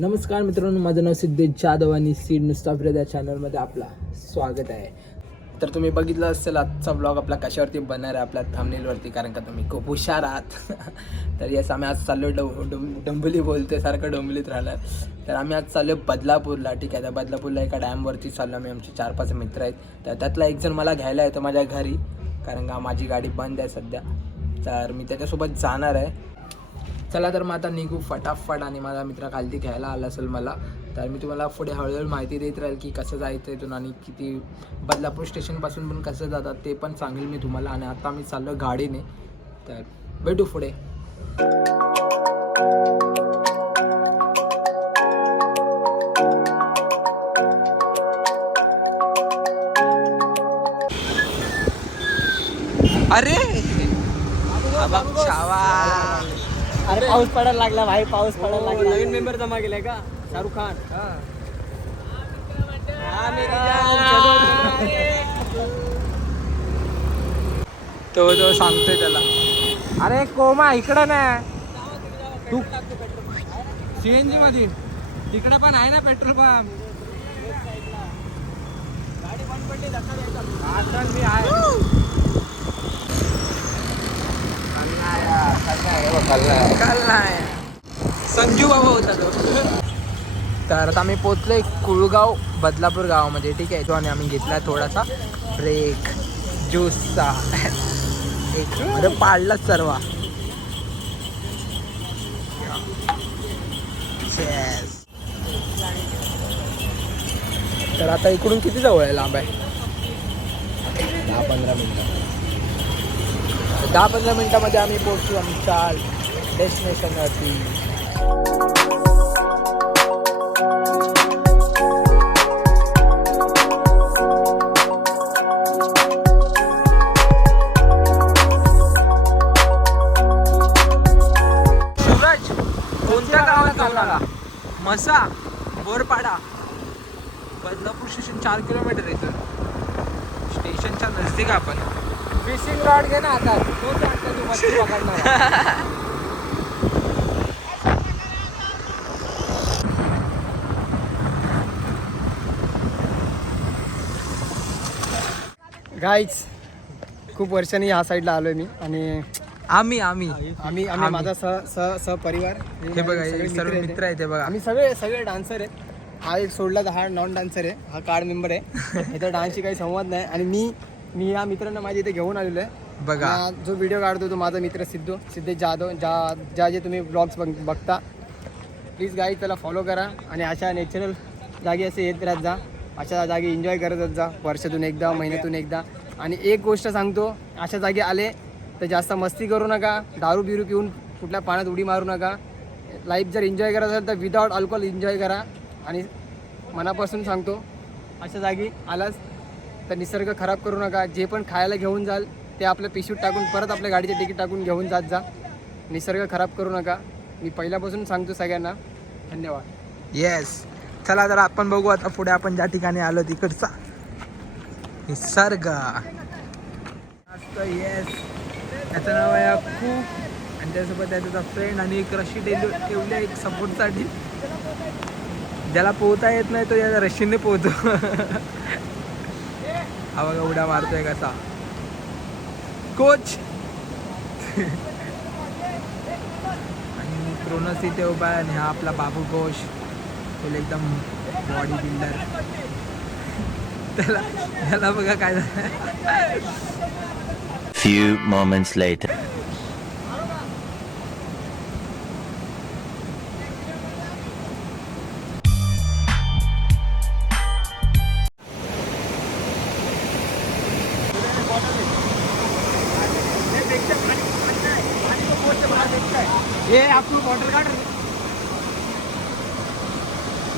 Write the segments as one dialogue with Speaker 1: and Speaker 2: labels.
Speaker 1: नमस्कार मित्रांनो माझं नाव सिद्धेश जाधव आणि सीड नुसता फिरत या चॅनलमध्ये आपला स्वागत आहे. तर तुम्ही बघितलं असेल आजचा ब्लॉग आपला कशावरती बनणार आहे आपल्या थांबनेलवरती कारण का तुम्ही खूप हुशार आहात. तर येस आम्ही आज चाललो डो डों डोंबिवली बोलते सारखं डोंबलीत राहिलं तर आम्ही आज चाललो बदलापूरला ठीक आहे? तर बदलापूरला एका डॅमवरती चाललो आम्ही आमचे चार पाच मित्र आहेत. तर त्यातला एक जण मला घ्यायला येतो माझ्या घरी कारण का माझी गाडी बंद आहे सध्या. तर मी त्याच्यासोबत जाणार आहे. चला तर मग आता निघू फटाफट आणि माझा मित्र खालती घ्यायला आला असेल मला. तर मी तुम्हाला पुढे हळूहळू माहिती देत राहील की कसं जायचं इथून आणि किती बदलापूर स्टेशनपासून पण कसं जातात ते पण सांगेल मी तुम्हाला. आणि आता मी चाललो गाडीने. तर भेटू पुढे. अरे! शावा
Speaker 2: अरे पाऊस पडायला लागला भाई पाऊस पडायला लागला. नवीन मेंबर जमा केलाय का? शाहरुख खान.
Speaker 1: तो तो सांगतोय त्याला. अरे कोमा इकडं नाही तू सीएनजी मध्ये तिकडं पण आहे ना पेट्रोल पंप. मी आहे. संजू बाबा होता तो. तर आता आम्ही पोचलोय कुळगाव बदलापूर गावामध्ये ठीक आहे? तो आणि आम्ही घेतला थोडासा ब्रेक ज्यूसचा एक अरे पाडलाच सर्व. तर आता इकडून किती जवळ आहे लांब आहे? दहा पंधरा मिनिटं. दहा पंधरा मिनिटामध्ये आम्ही पोहोचू आमच्या डेस्टिनेशनवरती. मसा बोरपाडा. बदलापूर स्टेशन चार किलोमीटर इथून. स्टेशनच्या नजदीक आपण.
Speaker 2: फिशिंग रॉड घे ना आता. तो ते तू मच्छी पकडणार. गाईच खूप वर्षांनी ह्या साईडला आलोय मी आणि
Speaker 1: आम्ही आम्ही.
Speaker 2: आम्ही आम्ही. माझा सह सह सहपरिवार
Speaker 1: हे बघा
Speaker 2: सगळे
Speaker 1: हे सर्व
Speaker 2: आहेत.
Speaker 1: मित्र आहेत हे बघा.
Speaker 2: आम्ही सगळे सगळे डान्सर आहे हा एक सोडला तर हा नॉन डान्सर आहे. हा कार्ड मेंबर आहे. इथं डान्सची काही संवाद नाही. आणि मी मी या मित्रांना माझ्या इथे घेऊन आलेलो आहे.
Speaker 1: बघा.
Speaker 2: जो व्हिडिओ काढतो तो माझा मित्र सिद्धू. सिद्धेश जाधव ज्या ज्या जे तुम्ही ब्लॉग्स बघ बघता प्लीज गाई त्याला फॉलो करा आणि अशा नॅचरल जागी असे येत राहत जा. अशा जागी एन्जॉय करत जा वर्षातून एकदा महिन्यातून एकदा. आणि एक गोष्ट सांगतो अशा जागी आले तर जास्त मस्ती करू नका दारू बिरू पिऊन कुठल्या पाण्यात उडी मारू नका. लाईफ जर एन्जॉय करत असेल तर विदाऊट अल्कोहोल एन्जॉय करा. आणि मनापासून सांगतो अशा जागी आलाच तर निसर्ग खराब करू नका. जे पण खायला घेऊन जाल ते आपल्या पिशवीत टाकून परत आपल्या गाडीचे तिकीट टाकून घेऊन जात जा. निसर्ग खराब करू नका. मी पहिल्यापासून सांगतो सगळ्यांना. धन्यवाद.
Speaker 1: येस चला तर आपण बघू आता पुढे आपण ज्या ठिकाणी आलो तिकडचा. निसर्ग. येस त्याचं नाव आहे अक्कू. आणि त्यासोबत आहे त्याचा फ्रेंड आणि एक रशी ठेवली ठेवल्या एक सपोर्टसाठी ज्याला पोहता येत नाही तो या रशीने पोहतो. हा बघा उड्या मारतोय कसा? कोच! आणि क्रोनस इथे उभा आहे आणि हा आपला बाबू घोष. तो एकदम बॉडी बिल्डर त्याला त्याला बघा काय झालं
Speaker 2: फ्यू मोमेंट्स लेटर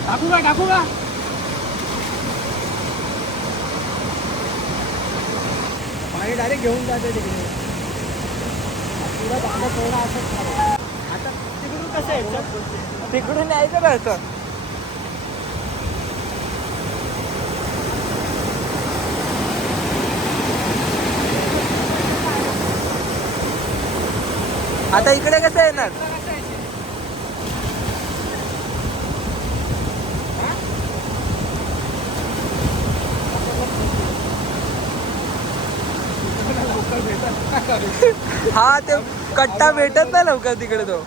Speaker 2: टाकू का टाकू का पाणी डायरेक्ट घेऊन जाते तिकडे तुला बांधा थोडा असं आता तिकडून कसं आहे
Speaker 1: तिकडून यायचं राहतं आता इकडे कसं येणार हा ते कट्टा भेटत नाही लवकर तिकडे तो.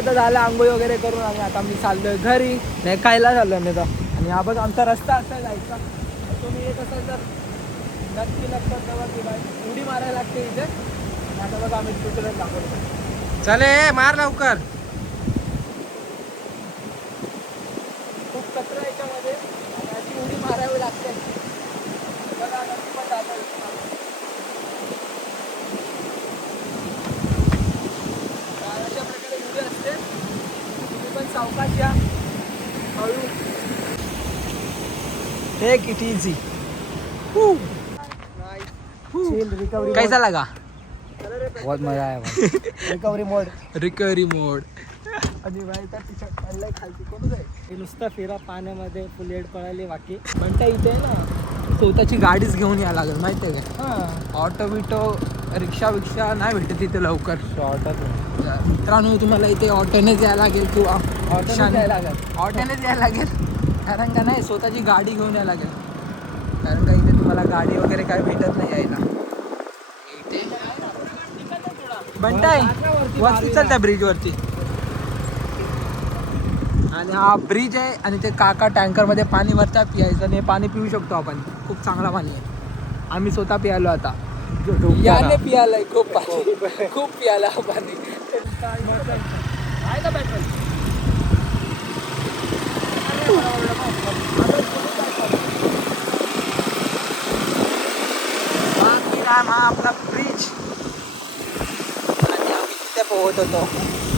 Speaker 1: आता झालं आंघोळी वगैरे करून आणि आता मी चाललोय घरी. नाही खायला चाललोय मी आता. आणि हा बघ आमचा रस्ता असा जायचा तर तुम्ही येत असाल तर नक्की लक्षात ठेवा की बाय उडी मारायला लागते इथे. आता बघा आम्ही तुटलं दाखवतो.
Speaker 2: चले मार लवकर.
Speaker 1: खूप कचरा याच्यामध्ये. अशी उडी मारावी लागते. बघा आता मी पण जातोय. तर अशा प्रकारे उडी असते तुम्ही पण सावकाश या हळू टेक इट इझी
Speaker 2: रिकवरी
Speaker 1: कैसा लगा
Speaker 2: बहुत मजा आया रिकवरी मोड
Speaker 1: रिकव्हरी मोड आणि शर्ट पडलाय खालती आहे
Speaker 2: हे नुसतं फिरा पाण्यामध्ये फुल एड पळाली बाकी.
Speaker 1: म्हणता इथे ना. स्वतःची गाडीच घेऊन यायला लागेल माहिती आहे का?
Speaker 2: हां.
Speaker 1: ऑटो बिटो रिक्षा विक्षा नाही भेटत इथे लवकर.
Speaker 2: शॉर्टात
Speaker 1: मित्रांनो तुम्हाला इथे ऑटोनेच यायला लागेल किंवा
Speaker 2: ऑटोनेच यायला लागेल.
Speaker 1: ऑटोनेच यायला लागेल. कारण का नाही स्वतःची गाडी घेऊन यायला लागेल. कारण का इथे तुम्हाला गाडी वगैरे काय भेटत नाही यायला. इथे. बंटाय वरती चल त्या ब्रिज वरती. आणि हा ब्रिज आहे आणि ते काका टँकरमध्ये पाणी वरच्या पियायचं आणि हे पाणी पिऊ शकतो आपण. खूप चांगला पाणी आहे. आम्ही स्वतः प्यायलो आता. याने पियालाय खूप पाणी. खूप पियाला पाणी. आहे का पेट्रोल हा आपला ब्रिज. आणि आम्ही तिथे पोहत होतो.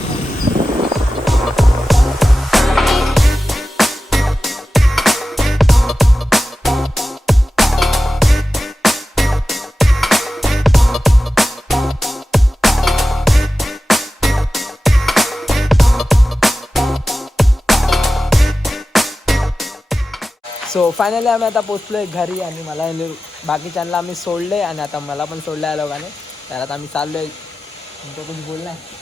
Speaker 1: सो फायनली आम्ही आता पोचलोय घरी आणि मला यांनी- बाकीच्यांना आम्ही सोडले आणि आता मला पण सोडलं आहे लोकांनी तर आता आम्ही चाललोय. तुमचं कुछ बोलणं आहे?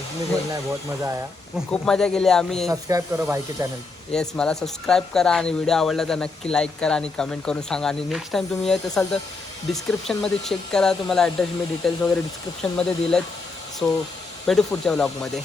Speaker 2: इसमें बोलना है बहुत मजा आया.
Speaker 1: खूप मजा केली आम्ही.
Speaker 2: सब्सक्राइब करो भाई के चैनल
Speaker 1: येस मला सबस्क्राईब करा आणि व्हिडिओ आवडला तर नक्की लाईक करा आणि कमेंट करून सांगा. आणि नेक्स्ट टाईम तुम्ही येत असाल तर डिस्क्रिप्शनमध्ये चेक करा. तुम्हाला ॲड्रेस मी डिटेल्स वगैरे डिस्क्रिप्शनमध्ये दिलेत. सो भेटू पुढच्या व्लॉगमध्ये